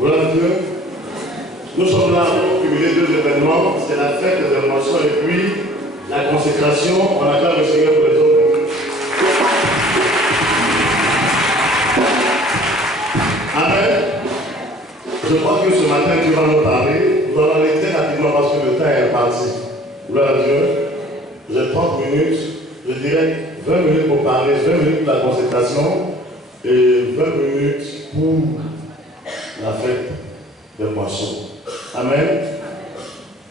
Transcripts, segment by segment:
Gloire à Dieu. Nous sommes là pour cumuler deux événements. C'est la fête des émotions et puis la consécration. On acclame le Seigneur pour les autres. Amen. Je crois que ce matin, tu vas nous parler. Nous allons aller très rapidement parce que le temps est parti. Gloire à Dieu. J'ai 30 minutes. Je dirais 20 minutes pour parler, 20 minutes pour la consécration et 20 minutes pour la fête des moissons. Amen.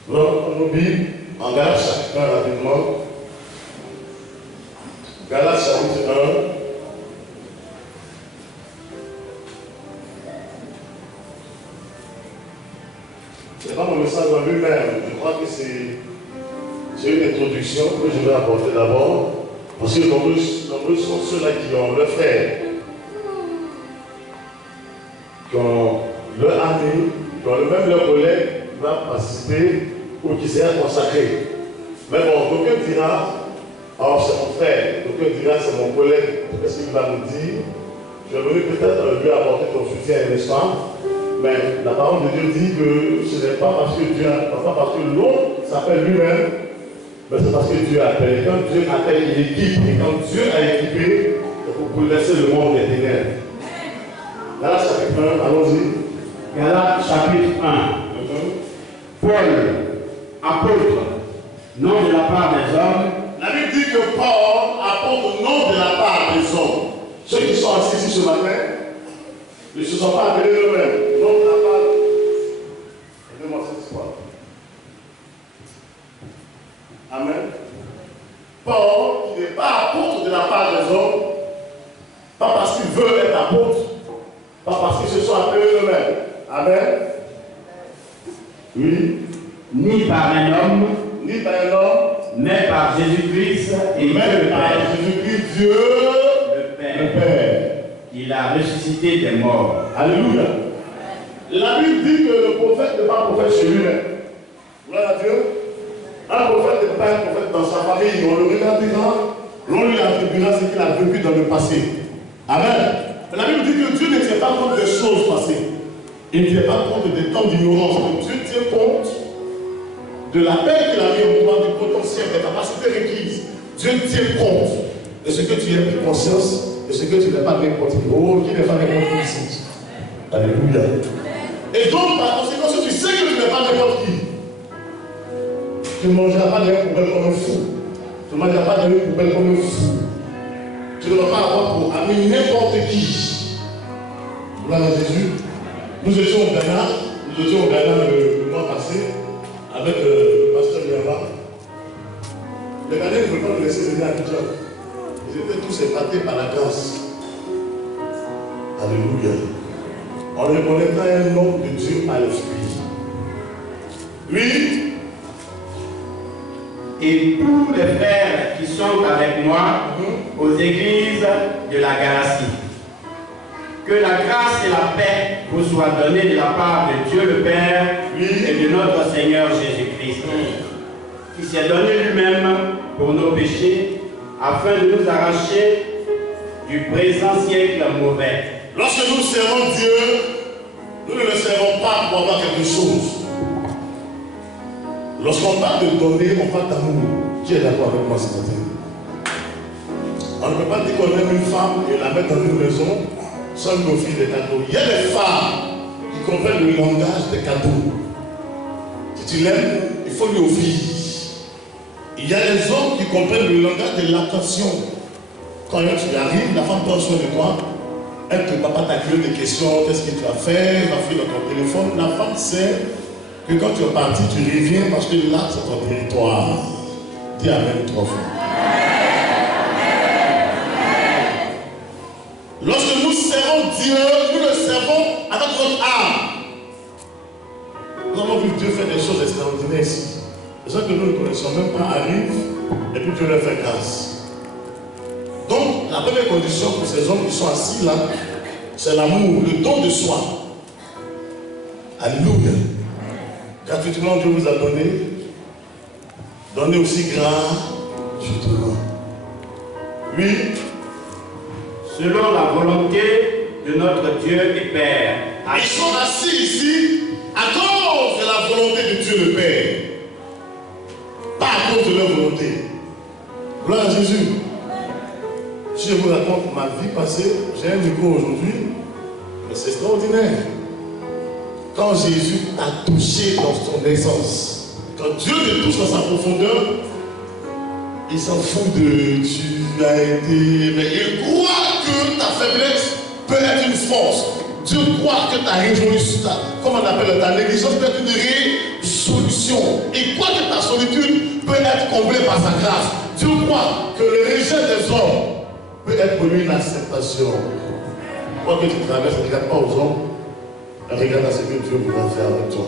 Donc, nos Bibles en Galates chapitre 1 rapidement. Galates chapitre 1. Ce n'est pas mon message en lui-même. Je crois que c'est une introduction que je vais apporter d'abord. Parce que nombreux sont ceux-là qui ont le frère, qui ont leur ami, qui ont même leur collègue qui va participer ou qui sera consacré. Mais bon, d'aucuns dira, oh c'est mon frère, d'aucuns dira c'est mon collègue, qu'est-ce qu'il va nous dire? Je vais venir peut-être lui apporter ton soutien, n'est-ce pas? Mais la parole de Dieu dit que ce n'est pas parce que Dieu, pas parce que l'autre s'appelle lui-même, mais c'est parce que Dieu appelle. Et quand Dieu appelle, il équipe. Et quand Dieu a équipé, vous pouvez laisser le monde des ténèbres. Galates chapitre 1, allons-y. Galates chapitre 1. Paul, apôtre, nom de la part des hommes. La Bible dit que Paul apporte nom de la part des hommes. Ceux qui sont assis ici ce matin ne se sont pas appelés eux-mêmes. Nom de la part. Regardez-moi cette histoire. Amen. Paul, qui n'est pas apôtre de la part des hommes, pas parce qu'il veut être apôtre, pas parce qu'ils se sont appelés eux-mêmes. Amen. Oui. Ni par un homme, mais par Jésus-Christ et Dieu le par Père. Jésus-Christ, Dieu le Père. Il a ressuscité des morts. Alléluia. La Bible dit que le prophète n'est pas un prophète chez lui-même. Gloire à Dieu. Un prophète n'est pas un prophète dans sa famille. On le regardera, l'on lui attribuera ce qu'il a vécu dans le passé. Amen. La Bible dit que Dieu ne tient pas compte des choses passées. Il ne tient pas compte des temps d'ignorance. Dieu tient compte de l'appel qu'il a mis au moment du potentiel, des capacités requises. Dieu tient compte de ce que tu as pris conscience, de ce que tu n'as pas n'importe qui. Oh, qui n'est pas n'importe qui ici. Alléluia. Et donc, par conséquent, si tu sais que tu n'es pas n'importe qui, tu ne mangeras pas de poubelle comme un fou. Tu ne mangeras pas de poubelle comme un fou. Tu ne vas pas avoir pour amener n'importe qui. Gloire à Jésus. Nous étions au Ghana le mois passé avec le pasteur Yava. Les Ghanais ne veulent pas nous laisser venir à Abidjan. Ils étaient tous épatés par la grâce. Alléluia. On reconnaîtra un homme de Dieu par l'esprit. Oui. Et tous les frères qui sont avec moi aux églises de la Galatie. Que la grâce et la paix vous soient données de la part de Dieu le Père et de notre Seigneur Jésus-Christ, qui s'est donné lui-même pour nos péchés, afin de nous arracher du présent siècle mauvais. Lorsque nous servons Dieu, nous ne le servons pas pour avoir quelque chose. Lorsqu'on parle de donner, on parle d'amour. Qui est d'accord avec moi ce matin? On ne peut pas dire qu'on aime une femme et la mettre dans une maison sans lui offrir des cadeaux. Il y a des femmes qui comprennent le langage des cadeaux. Si tu l'aimes, il faut lui offrir. Il y a des hommes qui comprennent le langage de l'attention. Quand tu arrives, la femme prend soin de toi. Elle te papa t'accueille des questions. Qu'est-ce que tu as fait? Tu as fait dans ton téléphone. La femme sait que quand tu es parti, tu reviens parce que là, c'est ton territoire. Dis Amen 3 fois. Lorsque nous servons Dieu, nous le servons avec notre âme. Nous avons vu Dieu faire des choses extraordinaires ici. Les gens que nous ne connaissons même pas arrivent et puis Dieu leur fait grâce. Donc, la première condition pour ces hommes qui sont assis là, c'est l'amour, le don de soi. Alléluia. Gratuitement, Dieu vous a donné. Donnez aussi gratuitement. Oui. Selon la volonté de notre Dieu et Père, Ils sont assis ici à cause de la volonté de Dieu le Père. Pas à cause de leur volonté. Gloire à Jésus. Si je vous raconte ma vie passée, j'ai un micro aujourd'hui, mais c'est extraordinaire. Quand Jésus t'a touché dans son essence, quand Dieu te touche dans sa profondeur, il s'en fout de tu as été. Mais il croit que ta faiblesse peut être une force. Dieu croit que ta résolution, comment on appelle ta négligence peut être une résolution. Il croit que ta solitude peut être comblée par sa grâce. Dieu croit que le rejet des hommes peut être pour lui une acceptation. Quoi que tu traverses, ne regarde pas aux hommes, regarde à ce que Dieu voudra faire avec toi.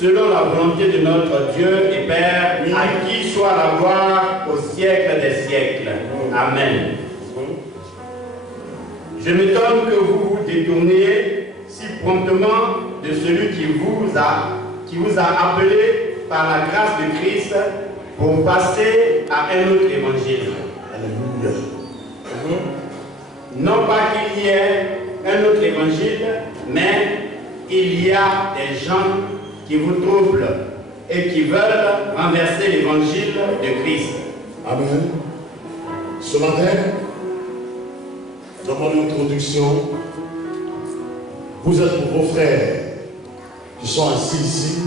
Selon la volonté de notre Dieu et Père, à qui soit la gloire au siècle des siècles. Amen. Je m'étonne que vous vous détourniez si promptement de celui qui vous a appelé par la grâce de Christ pour passer à un autre évangile. Alléluia. Non pas qu'il y ait un autre évangile, mais il y a des gens qui vous troublent et qui veulent renverser l'évangile de Christ. Amen. Ce matin, dans mon introduction, vous êtes pour vos frères qui sont assis ici,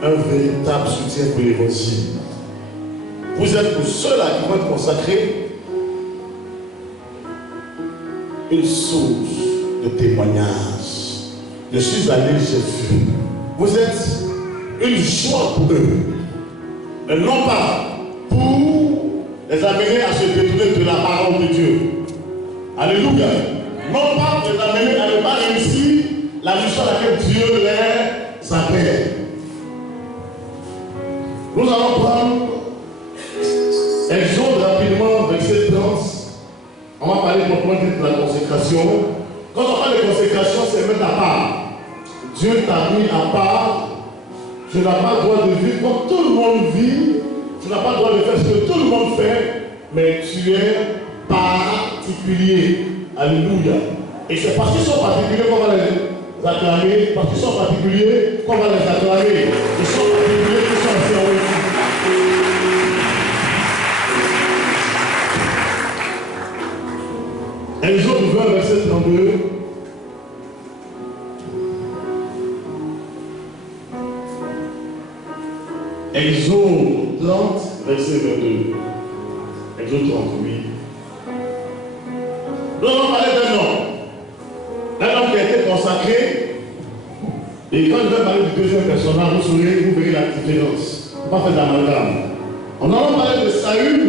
un véritable soutien pour l'évangile. Vous êtes pour ceux-là qui vont être consacrés une source de témoignage. Je suis allé, j'ai vu. Vous êtes une joie pour eux, mais non pas pour les amener à se détourner de la parole de Dieu. Alléluia. Non pas pour les amener à ne pas réussir la mission à laquelle Dieu les appelle. Nous allons prendre Exode rapidement, verset 30. On va parler proprement de la consécration. Quand on parle de consécration, c'est mettre à part. Dieu t'a mis à part. Tu n'as pas le droit de vivre comme tout le monde vit. Tu n'as pas le droit de faire ce que tout le monde fait. Mais tu es particulier. Alléluia. Et c'est parce qu'ils sont particuliers qu'on va les acclamer. Parce qu'ils sont particuliers qu'on va les acclamer. Ils sont particuliers qui sont assis en haut. Exode 20, verset 32. Exode 30, verset 22. Exode 30, oui. Nous allons parler d'un homme. Un homme qui a été consacré. Et quand je vais parler du deuxième personnage, vous verrez la différence. Pas fait d'amalgame. On allons parler de Saül.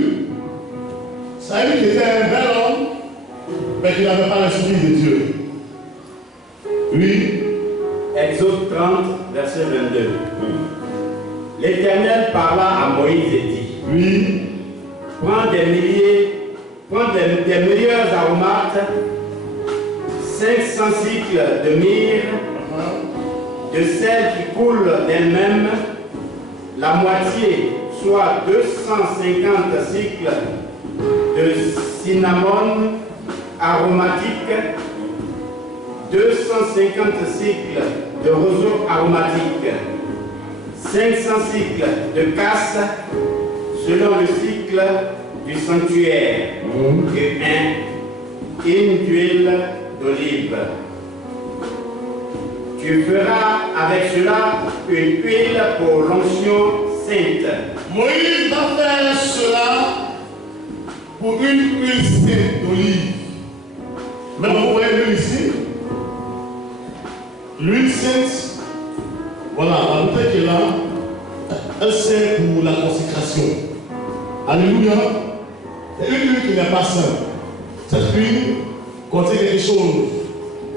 Saül qui était un bel homme, mais qui n'avait pas l'esprit de Dieu. Oui. Exode 30, verset 22. L'Éternel parla à Moïse et dit, Oui. prends des meilleurs aromates, 500 cycles de myrrhe, de celle qui coule d'elle-même, la moitié, soit 250 cycles de cinnamon aromatique, 250 cycles de roseau aromatique, 500 cycles de casse selon le cycle du sanctuaire et une d'huile d'olive. Tu feras avec cela une huile pour l'onction sainte. Moïse va faire cela pour une huile sainte d'olive. Maintenant, vous voyez l'huile ici. L'huile sainte, voilà, la bouteille qui est là, elle sert pour la consécration. Alléluia. C'est une huile qui n'est pas sainte. Cette huile contient quelque chose.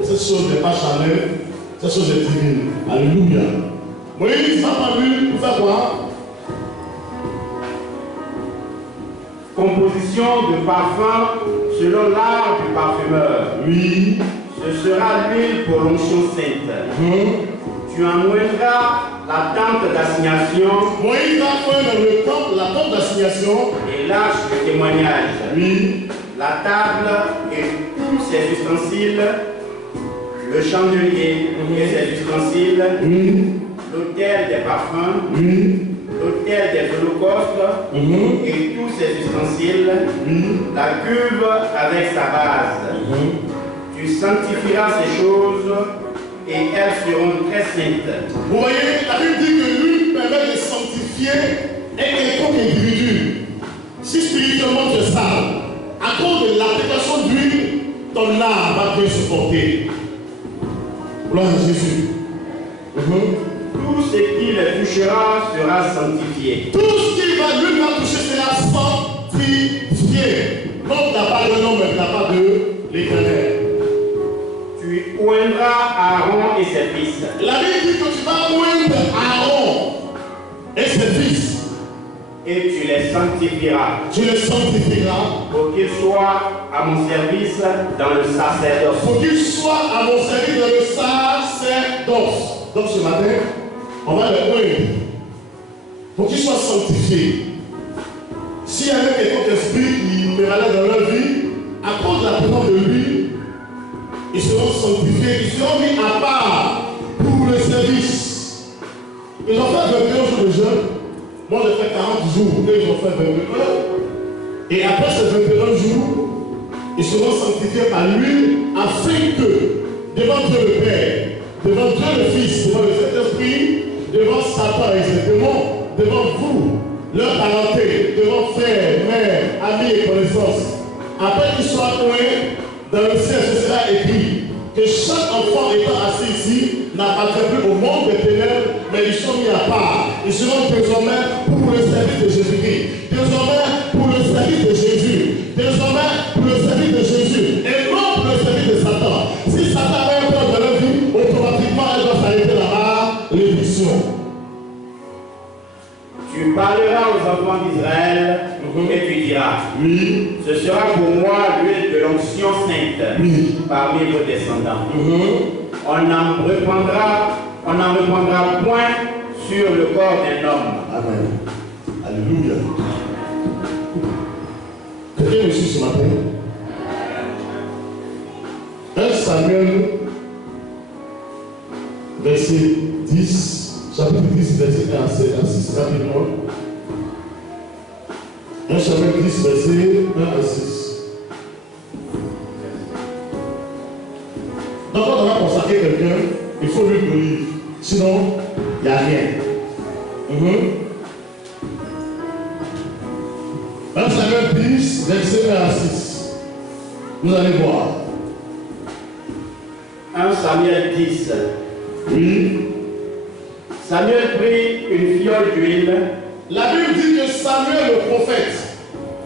Et cette chose n'est pas charnelle, cette chose est divine. Alléluia. Moïse va pas l'huile pour faire quoi? Composition de parfum selon l'art du parfumeur. Oui. Ce sera l'huile pour l'onction sainte. Tu enmoindras la tente d'assignation. Moïse a fait dans le temple, la tente d'assignation. Et l'arche de témoignage. Oui. La table et tous ses ustensiles. le chandelier et ses ustensiles, l'autel des parfums, l'autel des holocaustes et tous ses ustensiles, la cuve avec sa base. Tu sanctifieras ces choses et elles seront très saintes. Vous voyez, la Bible dit que l'huile permet de sanctifier un quelconque individu. Si spirituellement tu es sale, à cause de l'application d'huile, ton âme va bien se porter. Gloire à Jésus. Tout ce qui le touchera sera sanctifié. Tout ce qui va lui va toucher sera sanctifié. Non, n'a pas de nom, mais n'a pas de l'Éternel. Tu oindras Aaron et ses fils. La Bible dit que tu vas oindre Aaron et ses fils. Et tu les sanctifieras. Tu les sanctifieras. Pour qu'ils soient à mon service dans le sacerdoce. Pour qu'ils soient à mon service dans le sacerdoce. Donc ce matin, on va les oindre. Pour qu'ils soient sanctifiés. S'il y avait quelqu'un d'esprit qui permanait dans leur vie, à cause de la présence de lui, ils seront sanctifiés, ils seront mis à part pour le service. Ils ont fait 21 jours de jeûne. Moi j'ai fait 40 jours, eux ils ont fait 21. Et après ces 21 jours, ils seront sanctifiés par lui, afin que, devant Dieu le Père, devant Dieu le Fils, devant le Saint-Esprit, devant Satan et ses démons, devant vous, leur parenté, devant frères, mères, amis et connaissances, après qu'ils soient loin, dans le ciel, ce sera écrit que chaque enfant étant assis ici n'appartient plus au monde des ténèbres, mais ils sont mis à part. Ils seront désormais pour le service de Jésus-Christ, désormais pour le service de Jésus, désormais pour le service de Jésus, et non pour le service de Satan. Si Satan avait un plan de leur vie, automatiquement elle doit s'arrêter là-bas, l'émission. Tu parleras aux enfants d'Israël et tu diras, ce sera pour moi l'huile de l'onction sainte parmi vos descendants. On n'en reprendra point sur le corps d'un homme. Amen. Alléluia. Quelqu'un me suit ce matin? 1 Samuel, verset 10, chapitre 10, verset 1 à 6, rapidement. 1 Samuel 10, verset 1 à 6. Donc, quand on va consacrer quelqu'un, il faut lui le livre. Sinon, il n'y a rien. 1 Samuel 10, verset 1 à 6. Vous allez voir. 1 Samuel 10. Oui. Samuel prit une fiole d'huile. La Bible dit que Samuel le prophète,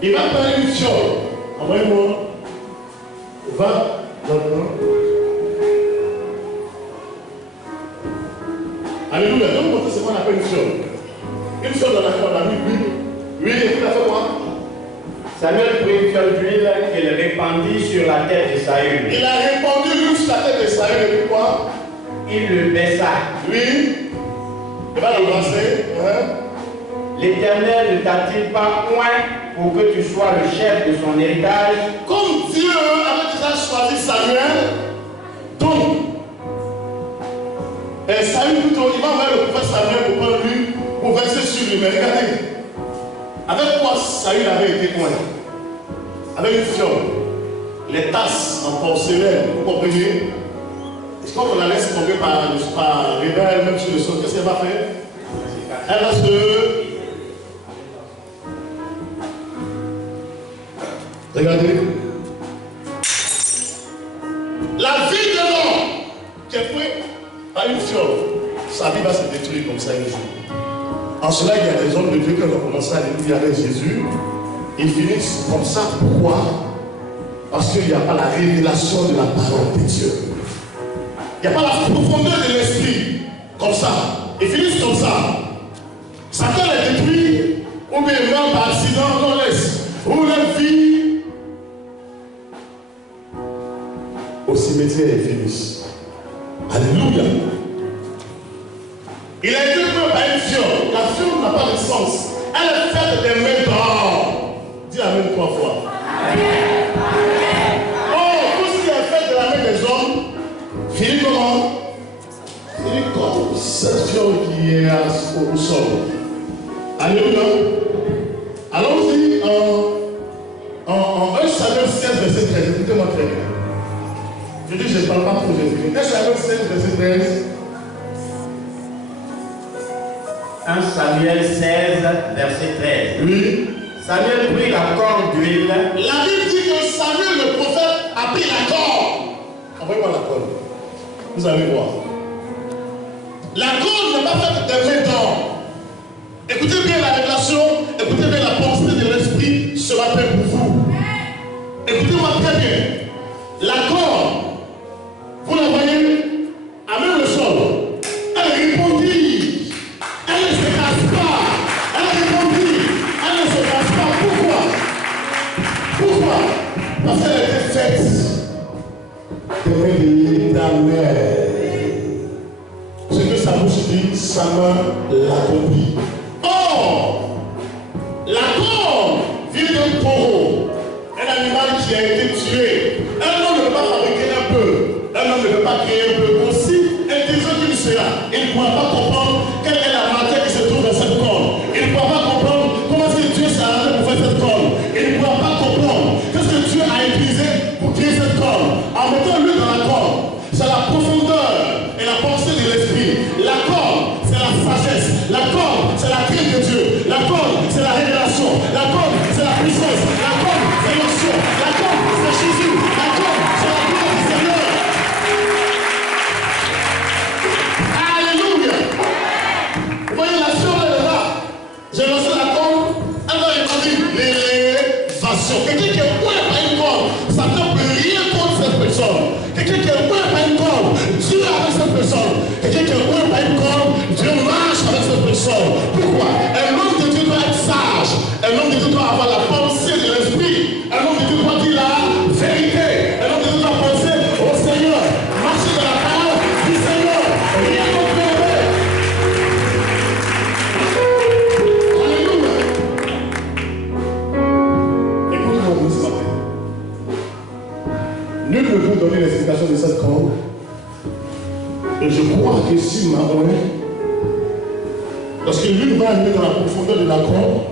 il va prendre une fiole. Envoyez-moi. Va maintenant. Alléluia. Donc, montrer ce qu'on appelle une fiole. Une fiole dans la Bible. Oui, il a fait quoi? Samuel prit une fiole d'huile et le répandit sur la tête de Saül. Il a répandu l'huile sur la tête de Saül et puis quoi? Il le baissa. Oui. Il va l'embrasser. L'Éternel ne t'a-t-il pas oint pour que tu sois le chef de son héritage? Comme Dieu avait déjà choisi Samuel, donc, Saül plutôt, il va envoyer le prophète Samuel pour prendre lui, pour verser sur lui. Mais regardez, avec quoi Saül avait été oint? Avec une fiole, les tasses en porcelaine, vous comprenez? Et quand on la laisse tomber par réveil, même sur le sol, qu'est-ce qu'elle va faire? Elle va se... Regardez. La vie de l'homme qui est pris par une fiole, sa vie va se détruire comme ça un jour. En cela, il y a des hommes de Dieu qui ont commencé à alléluia avec Jésus. Ils finissent comme ça. Pourquoi? Parce qu'il n'y a pas la révélation de la parole de Dieu. Il n'y a pas la profondeur de l'esprit comme ça. Ils finissent comme ça. Satan les détruit, ou bien meurt par accident, on laisse. Ou leur vie au cimetière, ils finissent. Alléluia. Il a été pris par une fiole. La fiole n'a pas de sens. Elle est faite des mains d'or. Dis Amen 3 fois. Amen. Oh, tout ce qui est fait de la main des hommes finit cette fiole qui est au sol. Alléluia. Allons-y en 1 Samuel 16, verset 13. Écoutez-moi très bien. Je dis, je ne parle pas trop Jésus. 1 Samuel 16, verset 13. 1 Samuel 16, verset 13. Oui. Samuel prit la corde d'huile. La Bible dit que Samuel le prophète a pris la corde. Envoyez-moi la corde. Vous allez voir. La corde n'est pas faite de main d'homme. Écoutez bien la révélation, écoutez bien la pensée de l'esprit ce matin pour vous. Écoutez-moi très bien. La corde, vous la voyez, amène le sol. Elle répondit. Elle ne se casse pas. Elle répondit. Elle ne se casse pas. Pourquoi? Pourquoi? Parce qu'elle était faite de l'éternel. Ce que sa bouche dit, sa main l'accomplit. Or, la corde vient d'un taureau, un animal qui a été tué. Un homme ne peut pas fabriquer un peu. Un homme ne peut pas créer un peu. Aussi intelligent qu'il sera, il ne pourra pas comprendre quelle est la matière qui se trouve dans cette corde. Il ne pourra pas comprendre comment est-ce que Dieu s'est arrangé pour faire cette corde. Il ne pourra pas comprendre qu'est-ce que Dieu a utilisé pour créer cette corde. En mettant lui dans la corde, c'est la profondeur et la pensée de l'esprit. La corde, c'est la sagesse. La corde, c'est la crainte de Dieu. La corde, c'est la révélation. La corde, c'est la puissance. La corde, c'est l'action. La corde, c'est Jésus. La corde, c'est la gloire du Seigneur. Alléluia. Vous voyez la fiole, elle est là. J'ai lancé la corde. Elle va établir l'élévation. Quelqu'un qui est oué par une corde, ça ne peut rien contre cette personne. Quelqu'un qui est oué par une corde, Dieu est avec cette personne. Quelqu'un qui est oué par une corde, Dieu marche avec cette personne. Pourquoi? Un homme de Dieu doit être sage. Un homme de Dieu doit avoir la pensée de l'esprit. Un homme de Dieu doit dire la vérité. Un homme de Dieu doit penser au Seigneur. Marcher dans la parole du Seigneur. Rien ne peut aider. Alléluia. Écoutez-moi ce matin. Nul ne peut donner l'explication de cette corde. Et je crois que si Mahomet, lorsque lui va arriver dans la profondeur de la corde,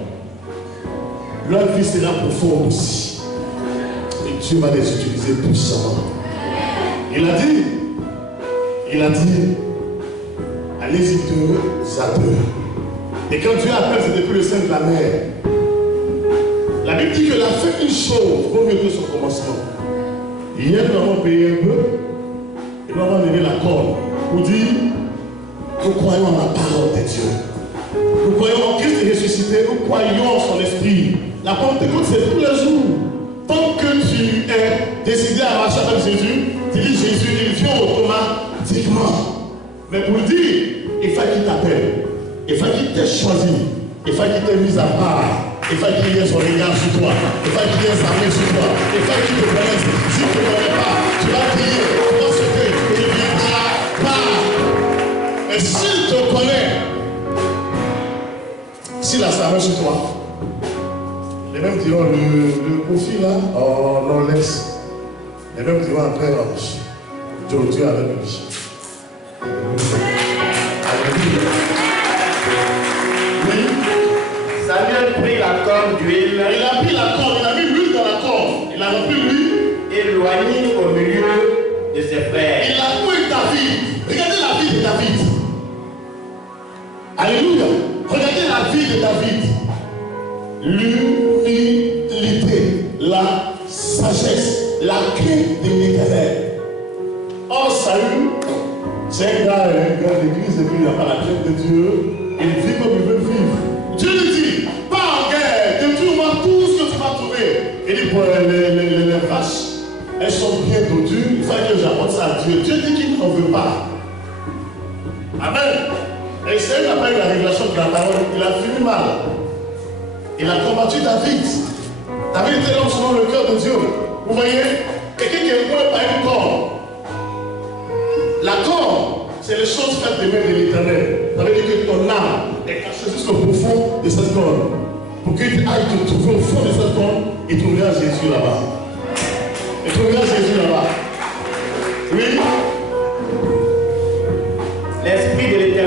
leur vie sera profonde aussi. Et Dieu va les utiliser puissamment. Il a dit, allez-y deux à deux. Et quand Dieu appelle, c'est depuis le sein de la mer. La Bible dit que la fait une chose, vaut mieux que son commencement. Hier, nous avons payé un peu, et nous avons levé la corde pour dire, nous croyons en la parole de Dieu. Nous croyons en Christ ressuscité, nous croyons en son esprit. La Pentecôte, c'est tous les jours. Tant que tu es décidé à marcher avec Jésus, tu dis Jésus, il vient automatiquement. Mais pour le dire, il faut qu'il t'appelle. Il faut qu'il t'ait choisi. Il faut qu'il t'ait mis à part. Il faut qu'il y ait son regard sur toi. Il faut qu'il y ait sa main sur toi. Il faut qu'il te connaisse. Si tu ne te connais pas, tu vas prier, tu vas sauter. Il ne viendra pas. Mais s'il te connaît, s'il a sa main sur toi, les mêmes diront le profil là, oh non, laisse. Les mêmes diront après, Dieu avec lui. Oui. Samuel prit la corde d'huile. Il a pris la corde, il a mis l'huile dans la corde. Il a rempli l'huile. Et loigné au milieu de ses frères. Il a trouvé David. Regardez la vie de David. Alléluia. Regardez la vie de David. L'humilité, la sagesse, la crainte de l'Éternel. Or, Saül, c'est un gars d'église et puis il n'a pas la crainte de Dieu. Il vit comme il veut vivre. Dieu lui dit, pas en guerre, détruis-moi tout ce que tu vas trouver. Il dit, pour les vaches, elles sont bien dodues, il faut que j'apporte ça à Dieu. Dieu dit qu'il n'en veut pas. Amen. Et Saül n'a pas eu la révélation de la parole, il a fini mal. Il a combattu David. David était l'homme selon le cœur de Dieu. Vous voyez, quelqu'un qui est moins par une corde. La corde, c'est les choses faites des mains de l'Éternel. Ça veut dire que ton âme est cachée jusqu'au profond de cette corde. Pour que tu ailles te trouver au fond de cette corde et trouver Jésus là-bas. Et trouver Jésus là-bas. Oui. L'Esprit de l'Éternel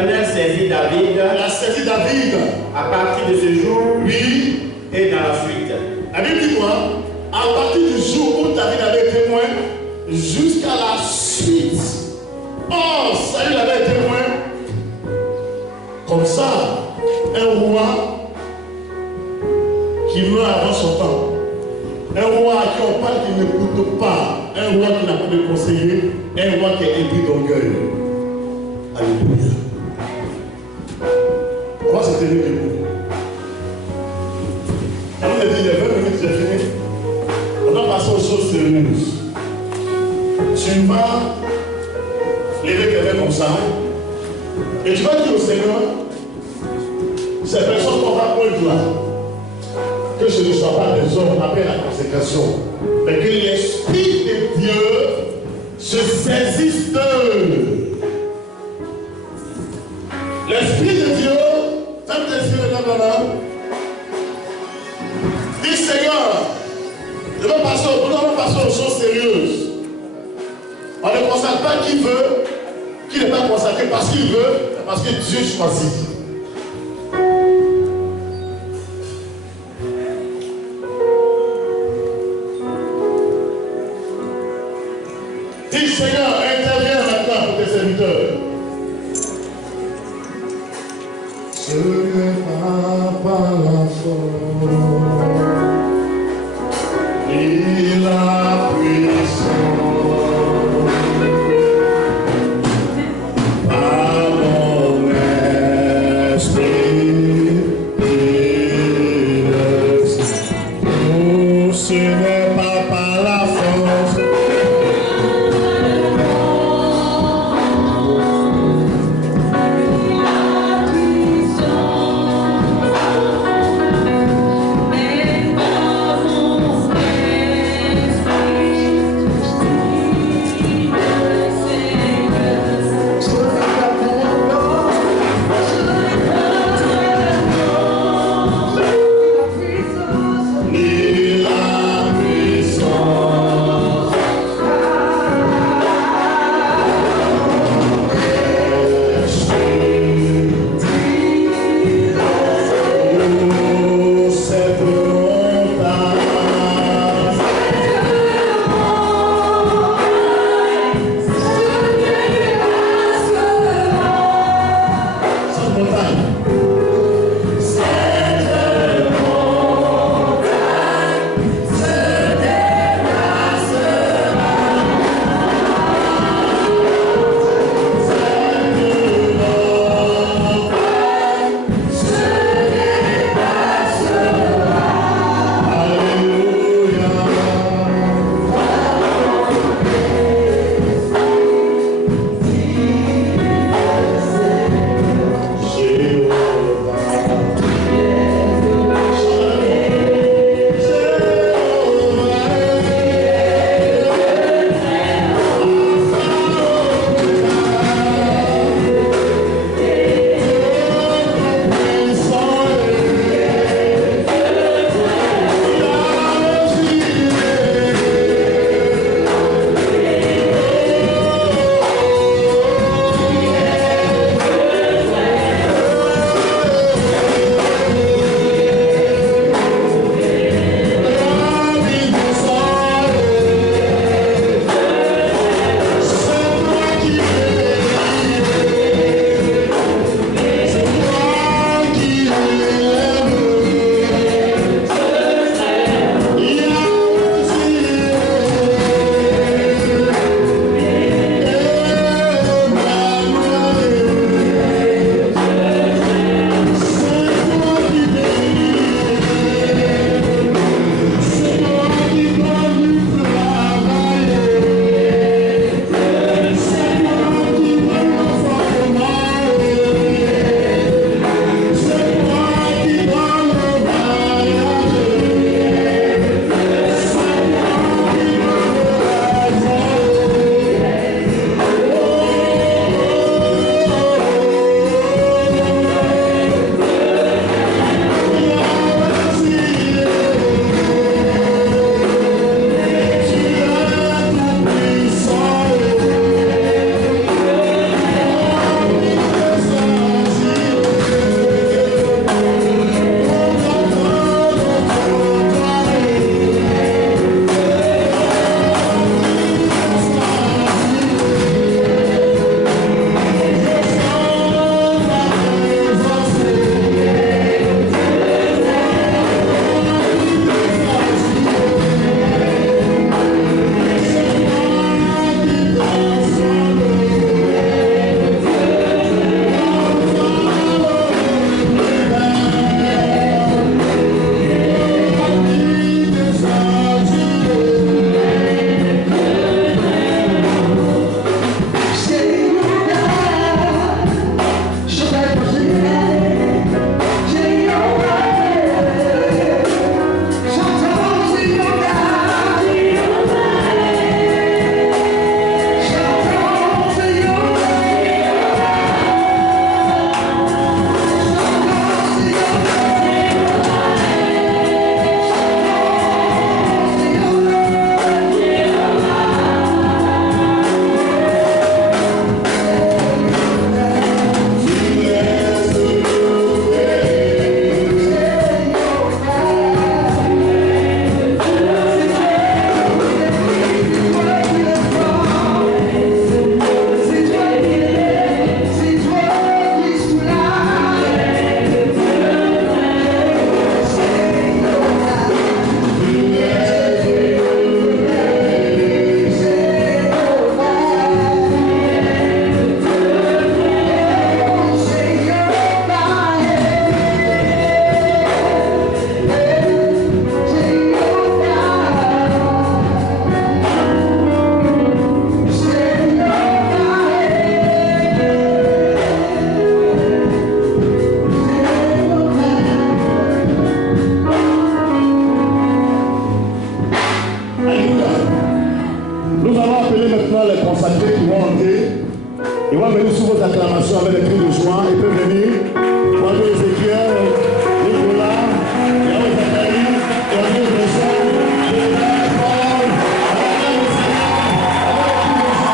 saisi David à partir de ce jour oui, et dans la suite. la Bible dit quoi? À partir du jour où David avait été témoin jusqu'à la suite. Oh, Saül avait été témoin. Comme ça, un roi qui meurt avant son temps. Un roi à qui on parle qui n'écoute pas. Un roi qui n'a pas de conseiller. Un roi qui est épris d'orgueil. Alléluia. On va se tenir debout. On a dit les 20 minutes, j'ai fini. On va passer aux choses sérieuses. Tu vas lever quelqu'un comme ça. Et tu vas dire au Seigneur, ces personnes qu'on va prendre là, que ce ne soit pas des hommes après la consécration, mais que l'Esprit de Dieu se saisisse d'eux. L'Esprit de Dieu, ferme tes yeux là. Dis Seigneur, on va passer aux choses sérieuses. On ne consacre pas qui veut, qui n'est pas consacré parce qu'il veut, mais parce que Dieu choisit. Dis Seigneur, interviens maintenant pour tes serviteurs. Ce n'est pas par la force ni la puissance, par mon aile. Ils vont venir sous votre acclamation avec des cris de joie. Ils peuvent venir. Voilà Ézéchiel, Nicolas, Yahweh Zacharie, Yahweh Vincent, Léonard, Paul, acclame le Seigneur, acclame le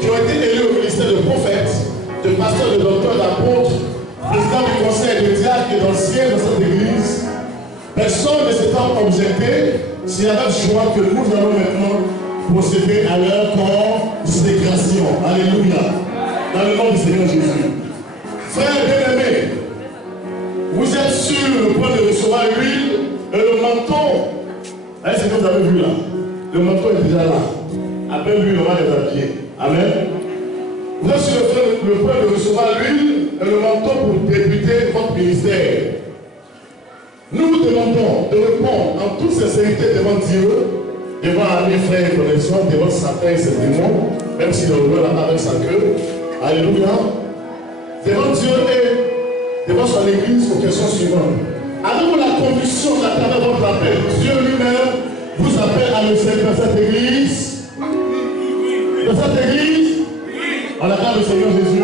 qui ont été élus au ministère de prophète, de pasteur, de docteur, d'apôtre, président du conseil de diacre et d'anciens dans cette église. Personne ne s'étant objecté s'il y avait le choix que nous allons maintenant procéder à leur consécration. Alléluia. Dans le nom du Seigneur Jésus. Frères bien-aimés, vous êtes sur le point de recevoir l'huile et le manteau. C'est ce que vous avez vu là. Le manteau est déjà là. Après lui, on va les habiller. Amen. Vous êtes sur le point de recevoir l'huile et le manteau pour débuter votre ministère. Nous vous demandons de répondre en toute sincérité devant Dieu, devant amis, frères et connaissances, devant Satan et ses démons, même si le roi n'a pas avec sa queue. Alléluia. Devant Dieu et devant son église aux questions suivantes. Avez-vous la conviction d'à travers votre appel, Dieu lui-même vous appelle à le servir dans cette église? Dans cette église, on acclame le Seigneur Jésus.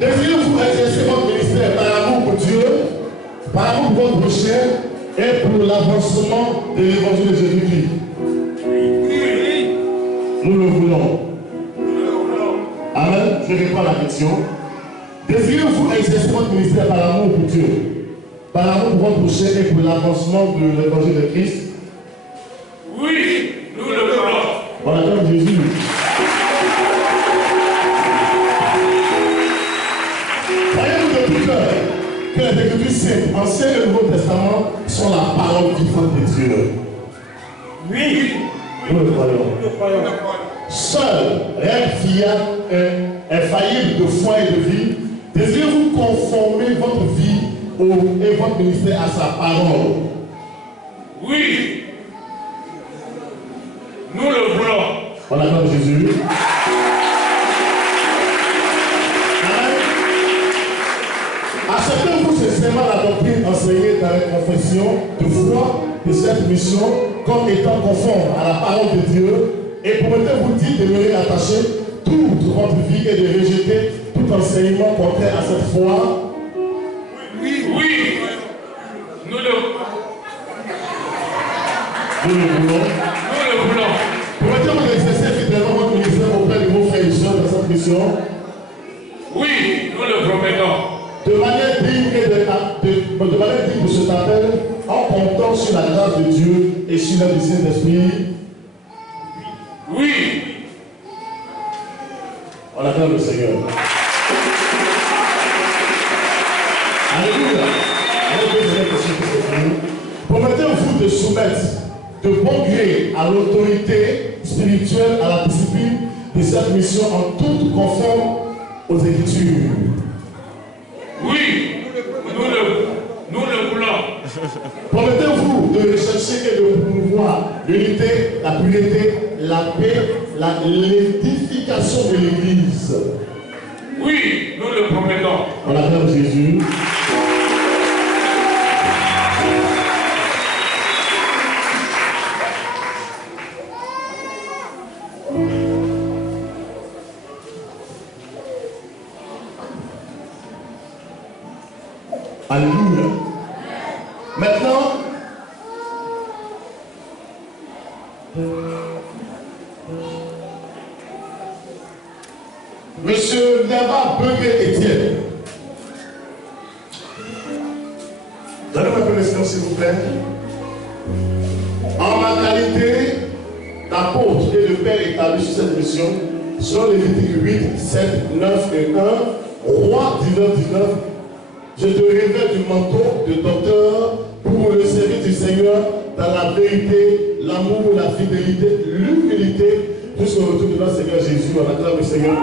Désirez-vous exercer votre ministère par amour pour Dieu, par amour pour votre prochain et pour l'avancement de l'évangile de Jésus-Christ? Nous le voulons. Amen. Je réponds à la question. Désirez-vous exercer votre ministère par amour pour Dieu, par amour pour votre prochain et pour l'avancement de l'évangile de Christ? Oui, nous le voulons. On attend Jésus. Croyez-vous de tout cœur que les Écritures saintes, Ancien et Nouveau Testament, sont la parole vivante de Dieu? Oui, Nous le croyons. nous croyons. Seul règle fiable infaillible de foi et de vie. Désirez-vous conformer votre vie et votre ministère à sa parole? Oui, nous le voulons. On acclame Jésus. Acceptez-vous sincèrement la doctrine enseignée dans les confessions de foi de cette mission comme étant conforme à la parole de Dieu, et promettez-vous d'y demeurer attaché toute votre vie et de rejeter tout enseignement contraire à cette foi? Oui, nous le voulons. Promettez-vous d'exercer fidèlement votre ministère auprès de vos frères et sœurs dans cette mission? Oui, nous le promettons. De manière digne de cet appel, en comptant sur la grâce de Dieu et sur la du Saint-Esprit? Oui. On acclame le Seigneur. Alléluia. Promettez-vous de soumettre de bon gré à l'autorité spirituelle, à la discipline de cette mission en toute conforme aux Écritures? Oui, nous le voulons. Promettez-vous de rechercher et de promouvoir l'unité, la pureté, la paix, l'édification de l'Église? Oui, nous le promettons. On acclame Jésus. Alléluia. Maintenant, Monsieur Neva Beuguet Étienne. Donnez-moi un peu l'espoir, s'il vous plaît. En ma qualité d'apôtre et de père établi sur cette mission, selon Lévitique 8, 7, 9 et 1, Roi 19, 19, je te révèle du manteau de docteur pour le service du Seigneur dans la vérité, l'amour, la fidélité, l'humilité, jusqu'au retour de notre Seigneur Jésus. On acclame le Seigneur.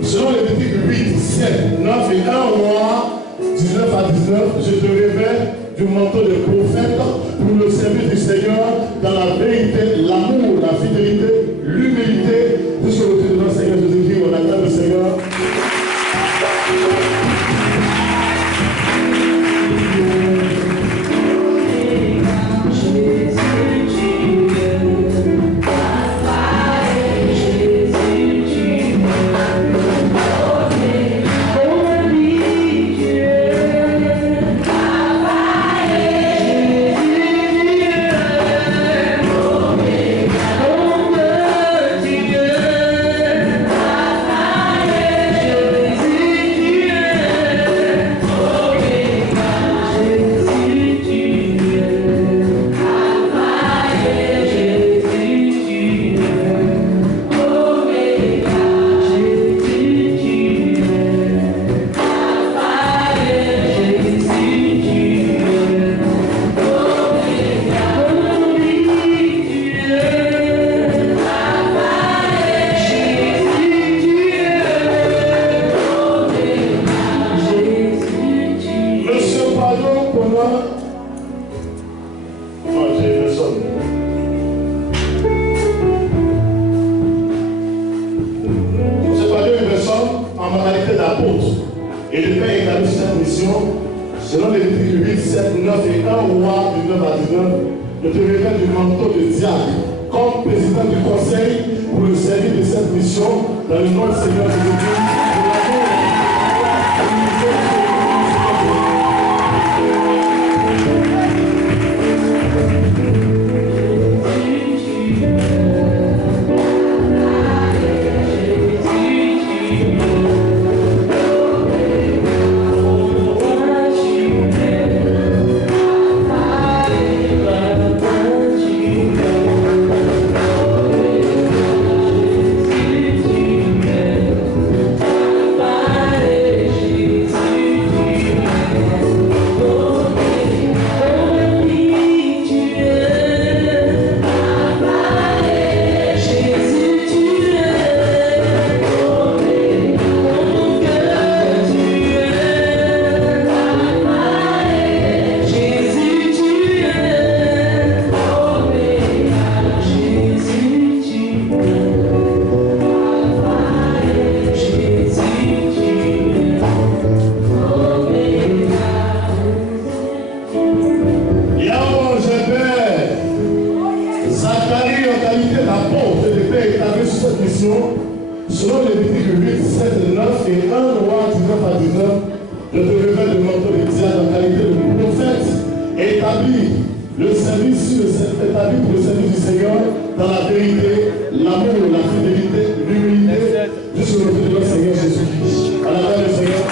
Selon Lévitique 8, 7, 9 et 1 mois, 19 à 19, je te révèle du manteau de prophète pour le service du Seigneur dans la vérité, l'amour, la fidélité, l'humilité, jusqu'au retour de notre Seigneur Jésus-Christ. On acclame le Seigneur. Selon les Lévitique 8, 7, 9 et 1 roi du 9 à 19, je te révèle du manteau de diacre comme président du conseil pour le service de cette mission dans le nom du Seigneur Jésus-Christ. Thank you. mission, selon Lévitique 8, 7 et 9 et 1 roi 19 à 19, je te révèle le manteau de diacre en qualité de prophète et établis pour le service du Seigneur dans la vérité, l'amour, la fidélité, l'humilité, jusqu'au retour de notre Seigneur Jésus-Christ. À la fin du Seigneur.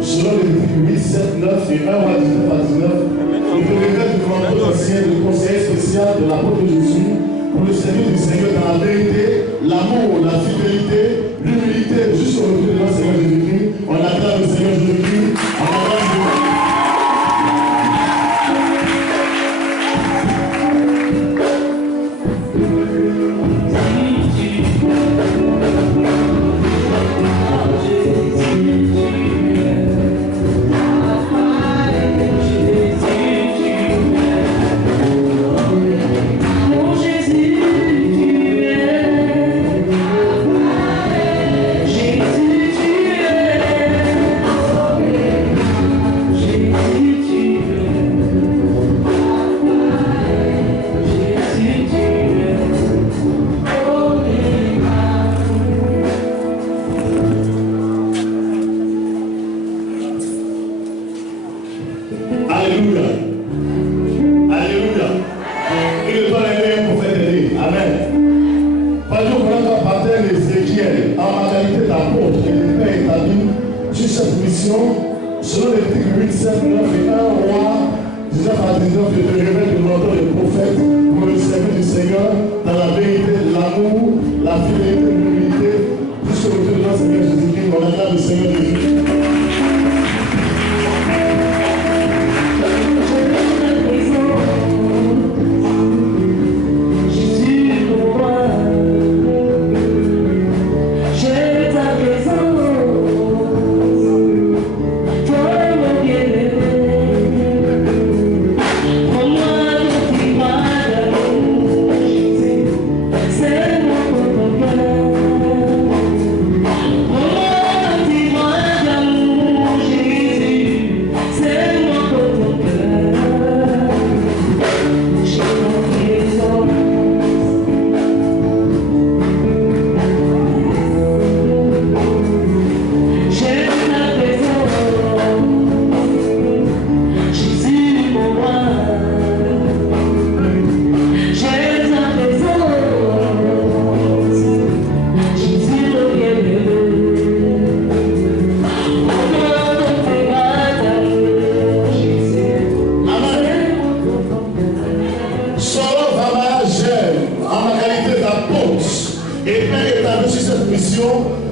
Selon les 8, 7, 9 et 1 à 19 à 19, il te révèle du manteau ancien de conseiller spécial de l'apôtre Jésus pour le service du Seigneur dans la vérité, l'amour, la fidélité, l'humilité, jusqu'au retour de notre Seigneur Jésus-Christ. On acclame le Seigneur Jésus-Christ. On acclame Jésus-Christ. Selon les 8, 7, 9 et 1 roi 19 à 19, je te révèle le manteau des prophètes pour le service du Seigneur dans la vérité, l'amour, la fidélité, l'humilité, jusqu'au retour de notre Seigneur Jésus-Christ. On acclame le Seigneur Jésus.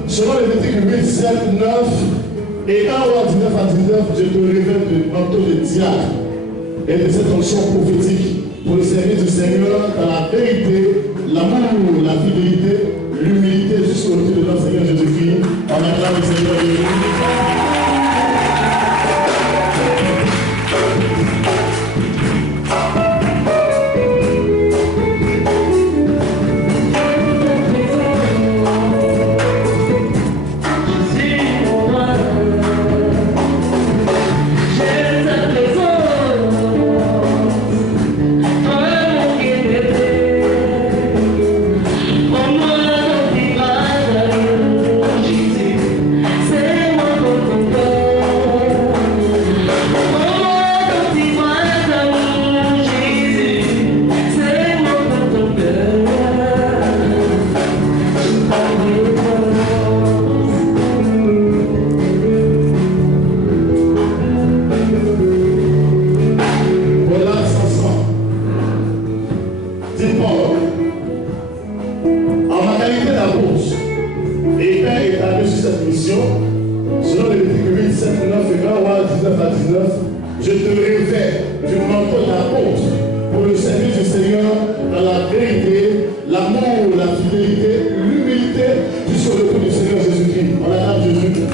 Selon les Lévitique 8, 7, 9 et 1 roi 19 à 19, je te révèle le manteau de diacre et de cette fonction prophétique pour le service du Seigneur dans la vérité, l'amour, la fidélité, l'humilité jusqu'au retour de notre Seigneur Jésus-Christ. On acclame le Seigneur Jésus-Christ. Oh, 19, je te révèle du manteau d'apôtre pour le service du Seigneur dans la vérité, l'amour, la fidélité, l'humilité jusqu'au retour du Seigneur Jésus-Christ. On acclame Jésus.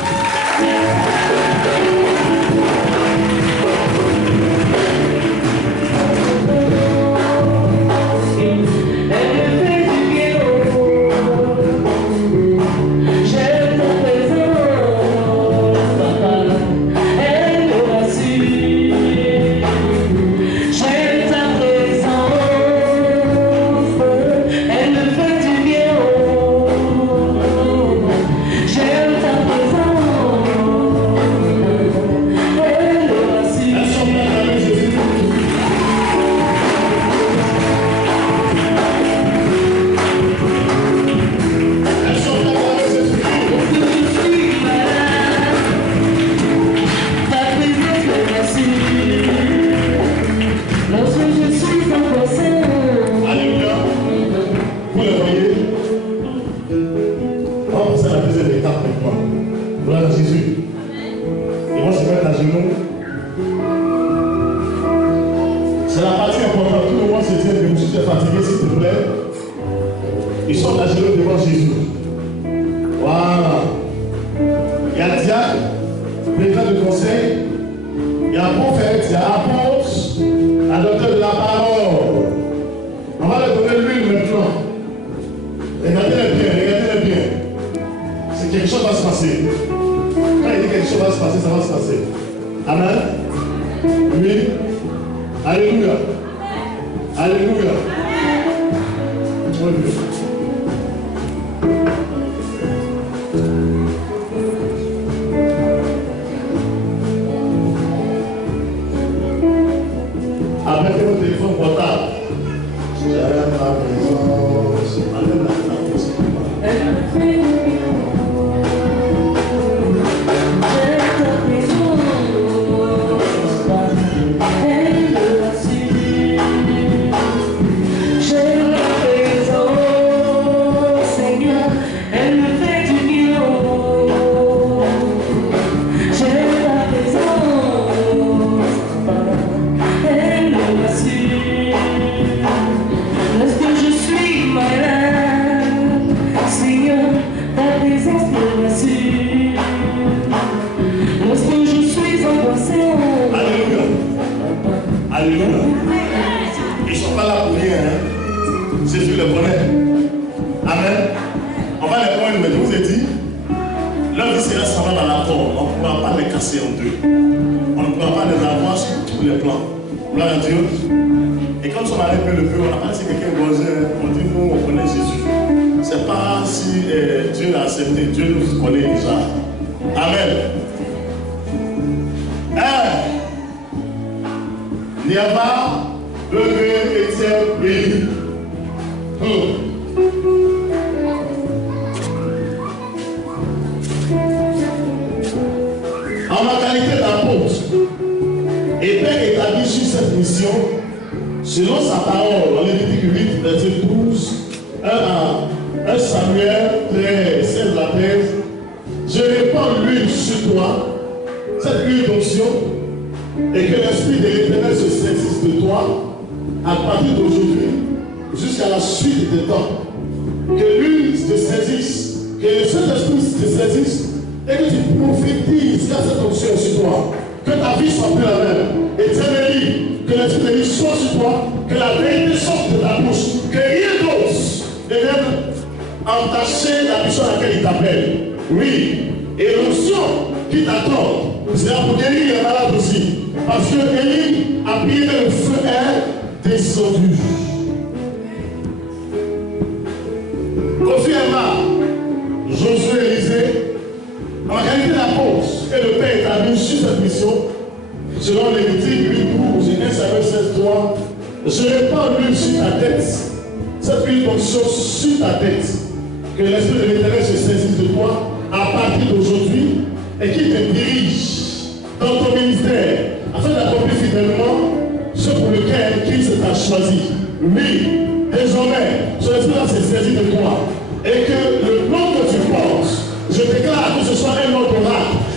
Je déclare que ce soit un ordre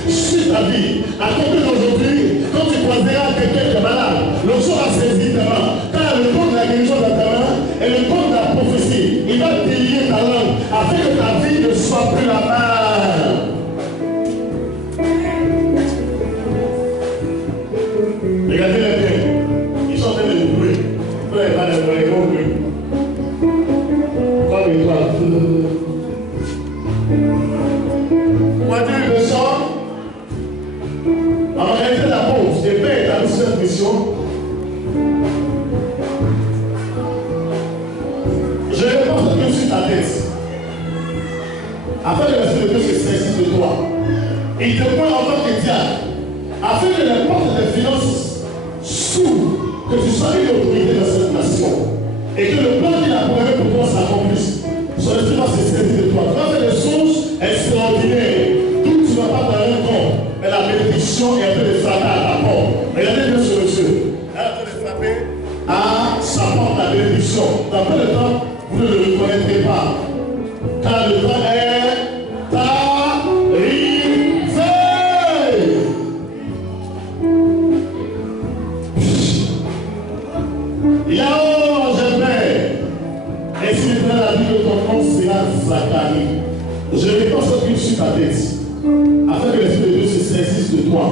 suite à vie, accompli aujourd'hui, quand tu Moi, Dieu me sort. On va arrêter la pause. Et paix est à nous cette mission. Je réponds à Dieu sur ta tête. Afin que l'Esprit de Dieu se saisisse de toi. Il te prend en tant que diable. Afin que les portes des finances s'ouvrent, que tu sois une autorité dans cette nation. Et que le plan qu'il a programmé pour toi s'accomplisse. Son esprit va se saisir de toi. Tu vas faire des choses extraordinaires. D'où tu ne vas pas t'en rendre compte. Mais la bénédiction est en train de frapper à ta porte. Regardez bien ce monsieur. Elle est en train de frapper à sa porte la bénédiction. Dans peu de temps, vous ne le reconnaîtrez pas. Car le temps est Zacharie. Je réponds ce qu'il sur ta tête, afin que l'Esprit de Dieu se saisisse de toi,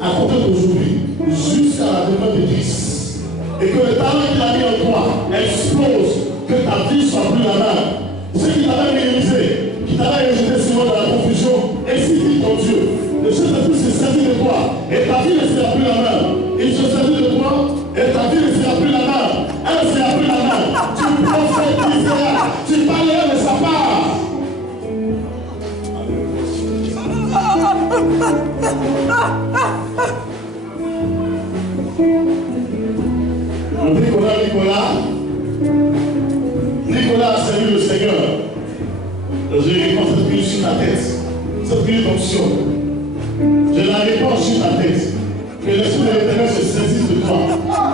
à compter d'aujourd'hui, jusqu'à la demande de Christ. Et que le talent qu'il a mis en toi explose, que ta vie soit plus la même. Ce qui t'avait minimisé, qui t'avait rejeté souvent dans la confusion, ainsi dit ton Dieu. Le Saint-Esprit se saisit de toi, et ta vie ne sera plus la même. Il se saisit de toi, et ta vie ne sera plus la même. Elle ne sera plus la même. Tu prophétiseras, tu parleras de sa part. Nicolas a servi le Seigneur. Je réponds cette huile sur ta tête. Cette huile d'onction. Je la réponds sur ta tête. Que l'Esprit de l'Éternel se saisisse de toi.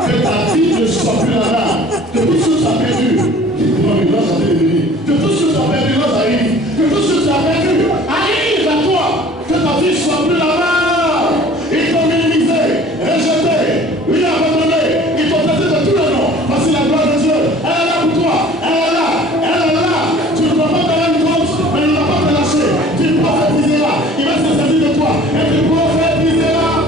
Que ta vie ne soit plus la même. Que tout ce que tu as perdu, que tout ce que tu as perdu, arrive. Que tout ce que tu as perdu arrive à toi. Que ta vie soit plus la même. Ils t'ont minimisé, rejeté, oui, abandonné. Ils t'ont traité de tout le nom. Voici la gloire de Dieu. Elle est là pour toi. Elle est là. Elle est là. Tu ne dois pas te rendre compte, mais il ne va pas te lâcher. Tu prophétiseras. Il va se saisir de toi. Et tu prophétiseras.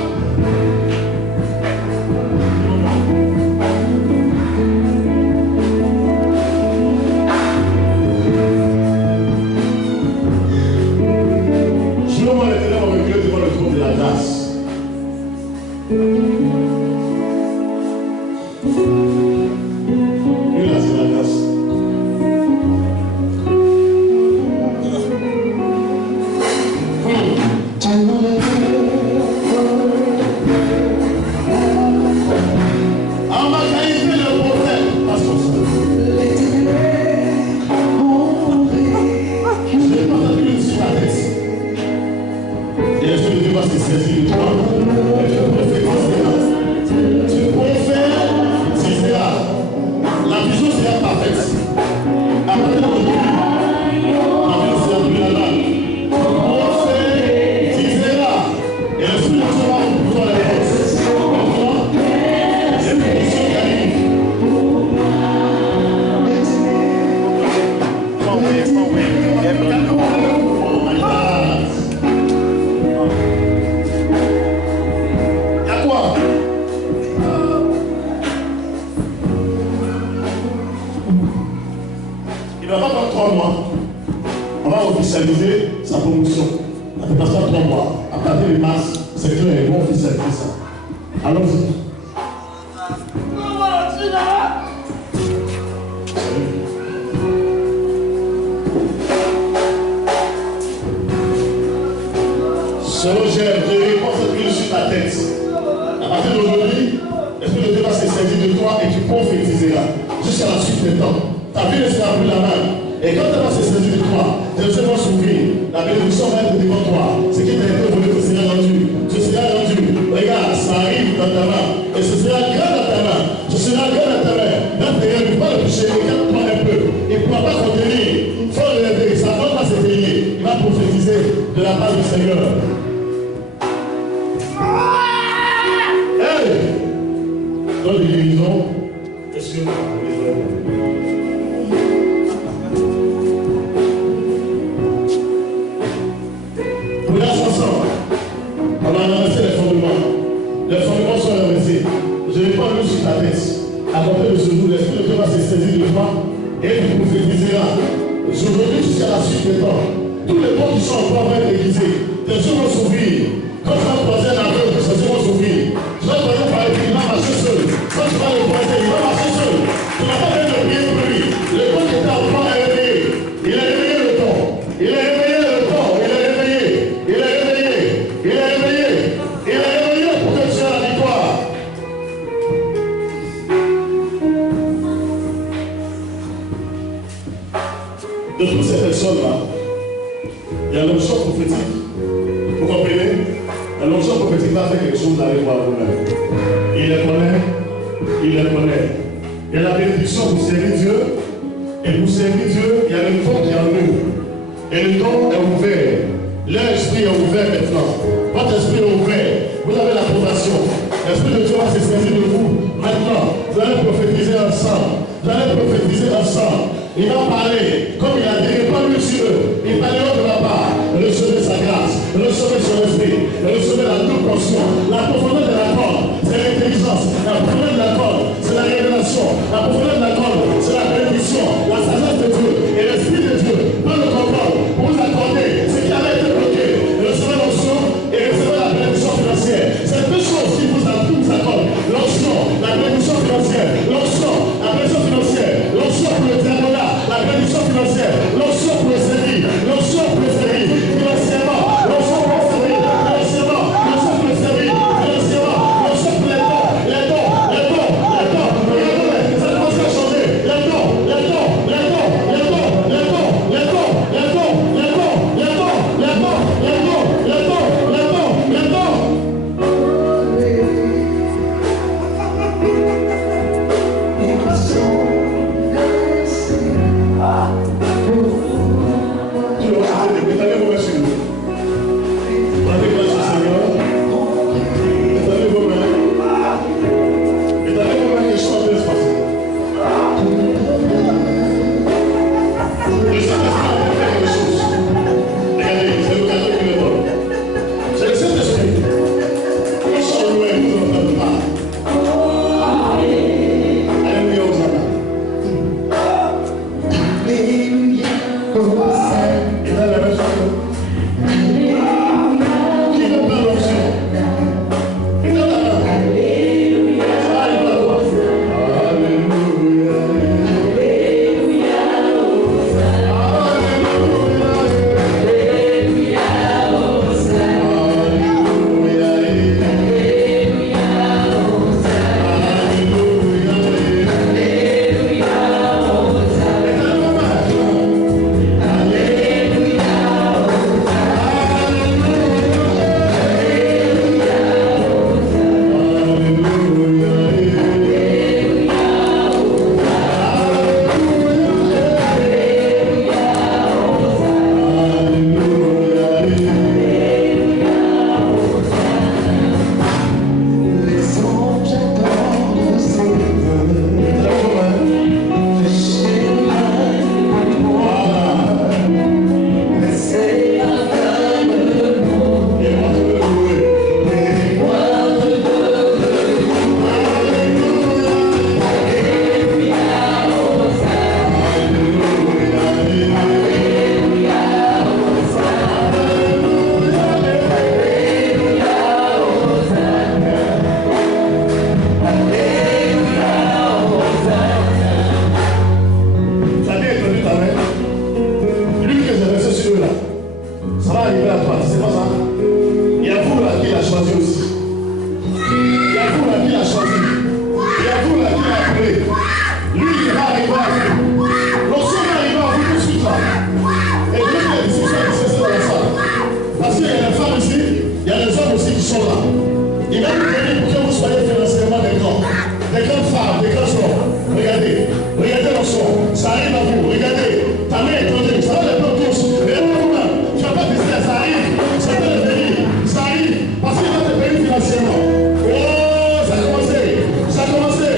Sa promotion. Ça peut passer à 3 mois. À partir de mars, c'est clair, ils vont officialiser ça. Allons-y. Selon J'aime, je réponds cette huile sur ta tête. À partir d'aujourd'hui, l'Esprit de Dieu va se saisir de toi et tu prophétiseras jusqu'à la suite des temps. Ta vie ne sera plus la même. Et quand elle va se saisir de toi, tes yeux vont s'ouvrir. La bénédiction va être devant toi. Ce qui t'a été volé te sera rendu. Ce sera rendu. Regarde, ça arrive dans ta main. Et ce sera grand dans ta main. Ce sera grand dans ta main. L'intérieur ne peut pas le toucher. Regarde-toi un peu. Il ne pourra pas contenir. Il faut le lever. Ça ne va pas s'éteigner. Il va prophétiser de la part du Seigneur. Hey! Dans les guérisons, excuse-moi. On va annoncer les fondements. Les fondements sont renversés. Je n'ai pas vu sur ta tête. À compter de ce jour, l'Esprit de Dieu va se saisir de toi et tu prophétiseras. Aujourd'hui jusqu'à la suite des temps. Tous les bons qui sont encore en train d'égaliser, tes yeux vont s'ouvrir. Quand tu vas croiser un aveugle, tes yeux vont s'ouvrir. Tu vas croiser par exemple, il va marcher seul. Quand tu vas le croiser, il va marcher seul. Tu n'as pas besoin de prier pour lui. Le temps qui était en train est réveillé. Il est réveillé le temps. Il est réveillé le temps. Il est réveillé. Il est réveillé. Il est réveillé. Il est réveillé pour que tu aies la victoire. De toutes ces personnes-là, il y a l'onction prophétique. Vous comprenez? L'onction prophétique va faire quelque chose, vous allez voir vous-même. Il les connaît. Il les connaît. Il y a la bénédiction pour servir Dieu. Et pour servir Dieu, il y a le don qui est en nous. Et le don est ouvert. Leur esprit est ouvert maintenant. Votre esprit est ouvert. Vous avez l'approbation. L'esprit de Dieu va se servir de vous. Maintenant, vous allez prophétiser ensemble. Vous allez prophétiser ensemble. Il va parler, comme il a dit, pas lui sur eux. Il parlera de la part. Recevez sa grâce, recevez son esprit, recevez la double portion. La profondeur de la corde, c'est l'intelligence. La profondeur de la corde, c'est la révélation. La profondeur de la corde, c'est la bénédiction, la sagesse de Dieu et l'esprit de Dieu. Dans le contrôle, pour vous accorder ce qui avait été bloqué. Recevez l'onction et recevez la bénédiction financière. C'est deux choses qui vous accordent. L'onction, la bénédiction financière. L'onction, la bénédiction financière. L'onction pour le diaconat, la bénédiction financière. L'onction pour le servir. L'onction pour le servir. Financièrement. L'onction pour le servir. Financièrement. L'onction pour le servir. Financièrement. L'onction pour les dons. Les dons. Les dons. Les dons. Regardez, ça commence à changer. Les dons. Les dons. Les dons. Les dons. Les dons. Les dons. Les dons. Les dons. Les dons. Les dons. Les dons. Les dons. Les dons. Les dons. Ça a commencé.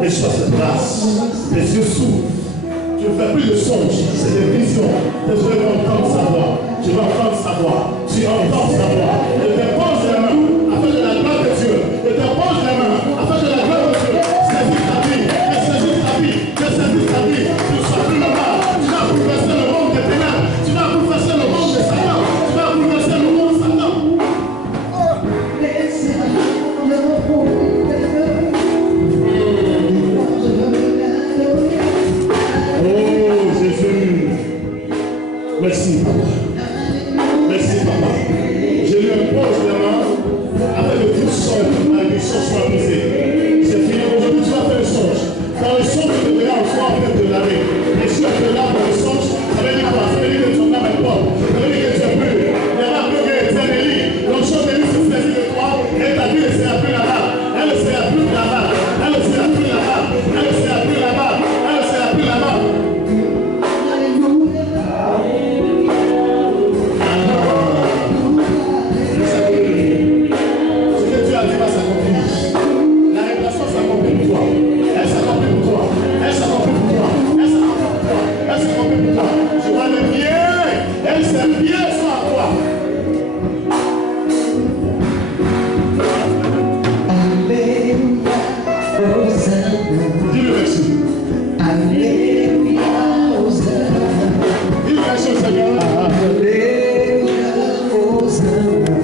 Reçois cette grâce. Tes yeux s'ouvrent. Tu ne fais plus de songes, c'est des visions. Tes yeux vont entendre sa voix. Tu vas entendre sa voix. Tu entends sa voix. Et tes pensées